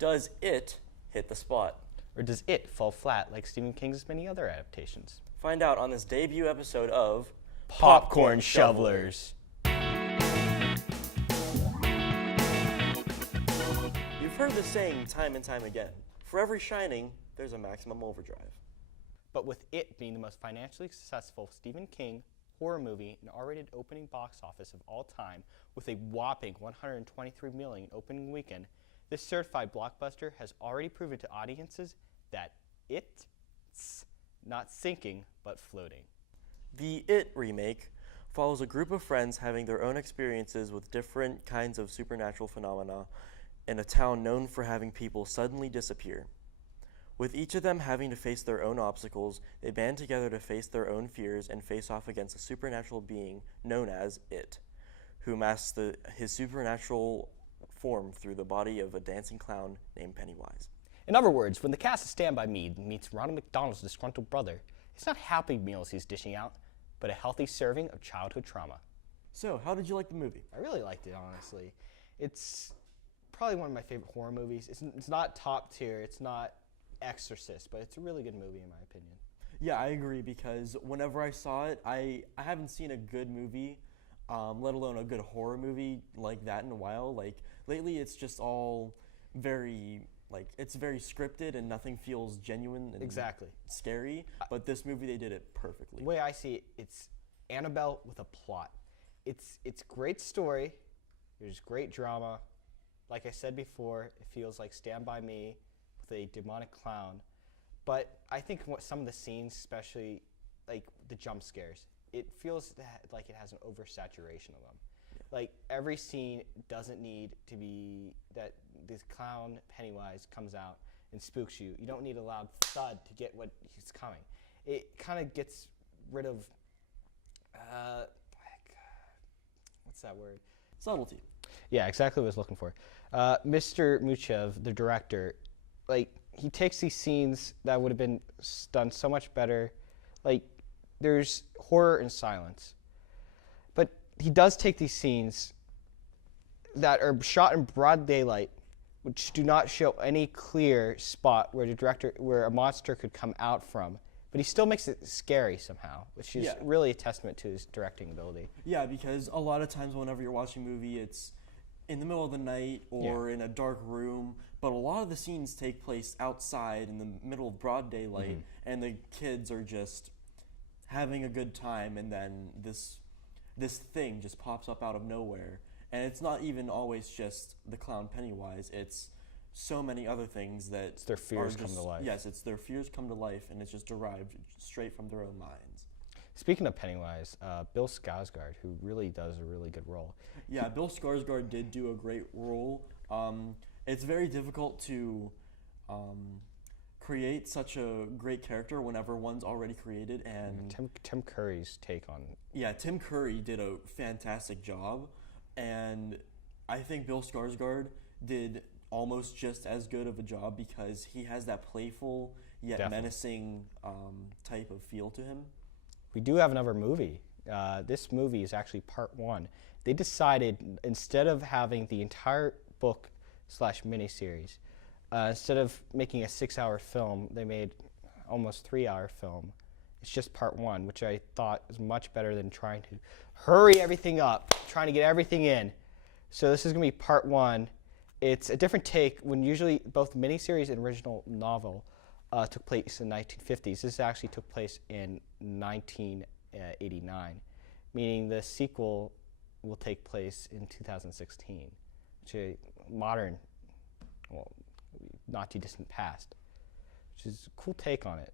Does it hit the spot? Or does it fall flat like Stephen King's many other adaptations? Find out on this debut episode of Popcorn Shovelers. You've heard the saying time and time again. For every shining, there's a maximum overdrive. But with it being the most financially successful Stephen King horror movie and R-rated opening box office of all time, with a whopping $123 million opening weekend, this certified blockbuster has already proven to audiences that it's not sinking, but floating. The It remake follows a group of friends having their own experiences with different kinds of supernatural phenomena in a town known for having people suddenly disappear. With each of them having to face their own obstacles, they band together to face their own fears and face off against a supernatural being known as It, who masks his supernatural form through the body of a dancing clown named Pennywise. In other words, when the cast of Stand By Me meets Ronald McDonald's disgruntled brother, it's not Happy Meals he's dishing out, but a healthy serving of childhood trauma. So, how did you like the movie? I really liked it, honestly. It's probably one of my favorite horror movies. It's not top tier, it's not Exorcist, but it's a really good movie in my opinion. Yeah, I agree, because whenever I saw it, I haven't seen a good movie, let alone a good horror movie like that in a while. Like, lately it's just all very, it's very scripted and nothing feels genuine and exactly scary, but this movie, they did it perfectly. The way I see it, it's Annabelle with a plot. It's great story, there's great drama. Like I said before, it feels like Stand By Me, a demonic clown, but I think some of the scenes, especially like the jump scares, it feels like it has an oversaturation of them. Yeah. Like every scene doesn't need to be that this clown Pennywise comes out and spooks you. You don't need a loud thud to get what is coming. It kind of gets rid of what's that word? Subtlety. Yeah, exactly what I was looking for. Mr. Muchev, the director, he takes these scenes that would have been done so much better. Like, there's horror and silence. But he does take these scenes that are shot in broad daylight, which do not show any clear spot where a monster could come out from. But he still makes it scary somehow, which is really a testament to his directing ability. Yeah, because a lot of times whenever you're watching a movie, it's in the middle of the night or in a dark room, but a lot of the scenes take place outside in the middle of broad daylight, and the kids are just having a good time, and then this thing just pops up out of nowhere. And it's not even always just the clown Pennywise, it's so many other things that it's their fears come to life. Yes, it's their fears come to life, and it's just derived straight from their own minds. Speaking of Pennywise, Bill Skarsgård, who really does a really good role. Yeah, Bill Skarsgård did do a great role. It's very difficult to create such a great character whenever one's already created. And Tim Curry's take on... Yeah, Tim Curry did a fantastic job. And I think Bill Skarsgård did almost just as good of a job because he has that playful yet menacing type of feel to him. We do have another movie. This movie is actually part one. They decided, instead of having the entire book/miniseries, instead of making a 6-hour film, they made almost 3-hour film. It's just part one, which I thought is much better than trying to hurry everything up, trying to get everything in. So this is going to be part one. It's a different take when usually both miniseries and original novel took place in the 1950s. This actually took place in 1989, meaning the sequel will take place in 2016, which is a modern, well, not too distant past, which is a cool take on it.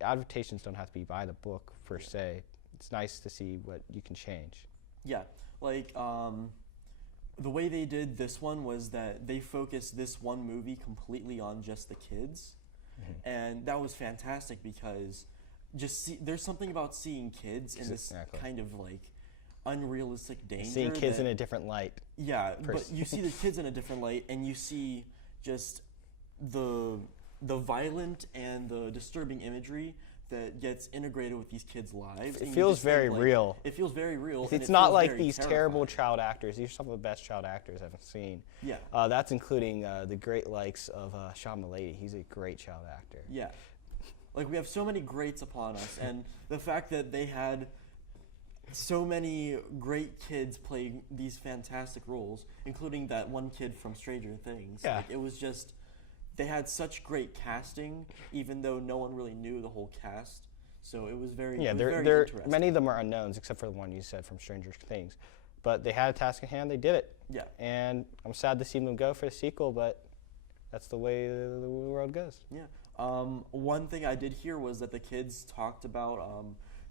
Adaptations don't have to be by the book per se. It's nice to see what you can change. Yeah, like the way they did this one was that they focused this one movie completely on just the kids. And that was fantastic because there's something about seeing kids in this kind of like unrealistic danger. Seeing kids in a different light. Yeah, but you see the kids in a different light, and you see just the violent and the disturbing imagery that gets integrated with these kids' lives. It and you feels just think, very like, real. It feels very real. and It's it not feels like very these terrifying. terrible child actors. These are some of the best child actors I've seen. Yeah. That's including the great likes of Sean Mulady. He's a great child actor. Yeah. Like, we have so many greats upon us, and the fact that they had so many great kids playing these fantastic roles, including that one kid from Stranger Things. Yeah. Like, it was just, they had such great casting, even though no one really knew the whole cast. So it was very, Yeah, it was very they're interesting. many of them are unknowns, except for the one you said from Stranger Things. But they had a task at hand. They did it. Yeah. And I'm sad to see them go for the sequel, but that's the way the world goes. Yeah. One thing I did hear was that the kids talked about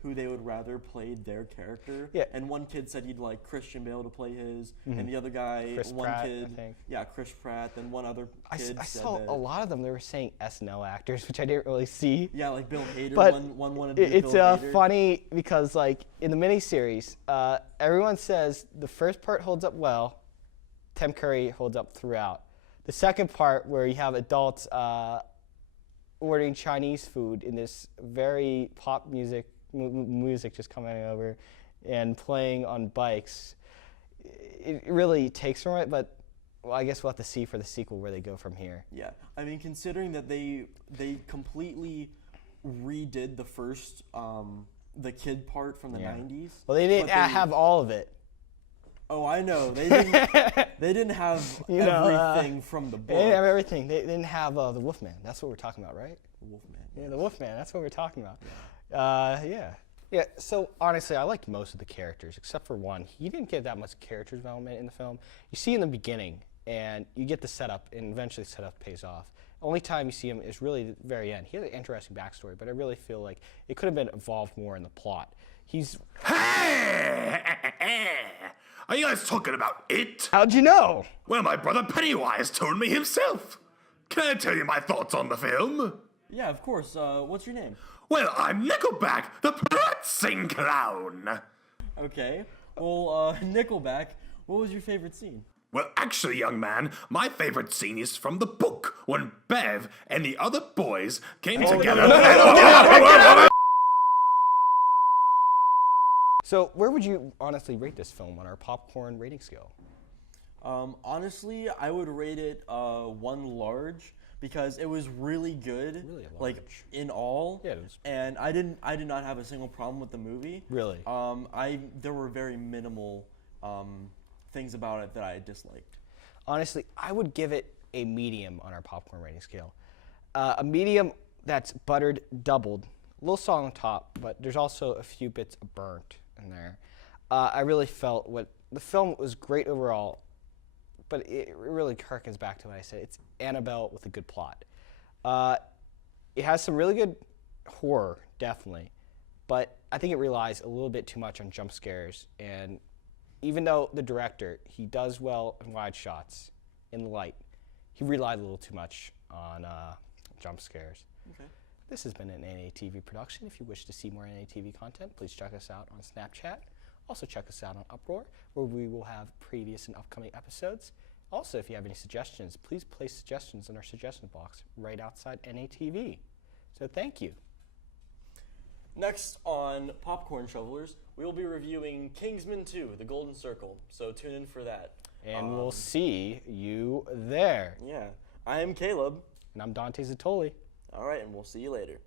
who they would rather play their character. Yeah. And one kid said he'd like Christian Bale to play his, and the other guy, Chris one Pratt, kid, I think. yeah, Chris Pratt. Then one other I kid said saw that, a lot of them. They were saying SNL actors, which I didn't really see. yeah, like Bill Hader. But one wanted to be it's Bill Hader. funny because, like, in the miniseries, everyone says the first part holds up well. Tim Curry holds up throughout. The second part, where you have adults ordering Chinese food in this very pop music just coming over and playing on bikes, it really takes from it. But well, I guess we'll have to see for the sequel where they go from here. Yeah, I mean, considering that they completely redid the first the kid part from the Yeah. 90s. Well, they didn't but they- have all of it. Oh, I know. They didn't have You know, everything from the book. They didn't have everything. They didn't have the Wolfman. That's what we're talking about, right? Wolfman. Yeah, the Wolfman. That's what we're talking about. Yeah. Yeah, so honestly, I liked most of the characters, except for one. He didn't get that much character development in the film. You see in the beginning, and you get the setup, and eventually the setup pays off. Only time you see him is really the very end. He has an interesting backstory, but I really feel like it could have been involved more in the plot. He's... Are you guys talking about it? How'd you know? Well, my brother Pennywise told me himself. Can I tell you my thoughts on the film? Yeah, of course. What's your name? Well, I'm Nickelback, the prancing clown. Okay. Well, Nickelback, what was your favorite scene? Well, actually, young man, my favorite scene is from the book when Bev and the other boys came together. So where would you honestly rate this film on our popcorn rating scale? Honestly, I would rate it 1 large because it was really good. Really like large. in all. Yeah, it was. And I did not have a single problem with the movie. Really? There were very minimal things about it that I disliked. Honestly, I would give it a medium on our popcorn rating scale. A medium that's buttered, doubled, a little salt on top, but there's also a few bits of burnt in there. I really felt the film was great overall, but it really harkens back to what I said. It's Annabelle with a good plot. It has some really good horror, definitely, but I think it relies a little bit too much on jump scares. And even though the director, he does well in wide shots, in the light, he relied a little too much on jump scares. Okay. This has been an NATV production. If you wish to see more NATV content, please check us out on Snapchat. Also check us out on Uproar, where we will have previous and upcoming episodes. Also, if you have any suggestions, please place suggestions in our suggestion box right outside NATV. So thank you. Next on Popcorn Shovelers, we will be reviewing Kingsman 2, The Golden Circle. So tune in for that. And we'll see you there. Yeah. I am Caleb. And I'm Dante Zatoli. All right, and we'll see you later.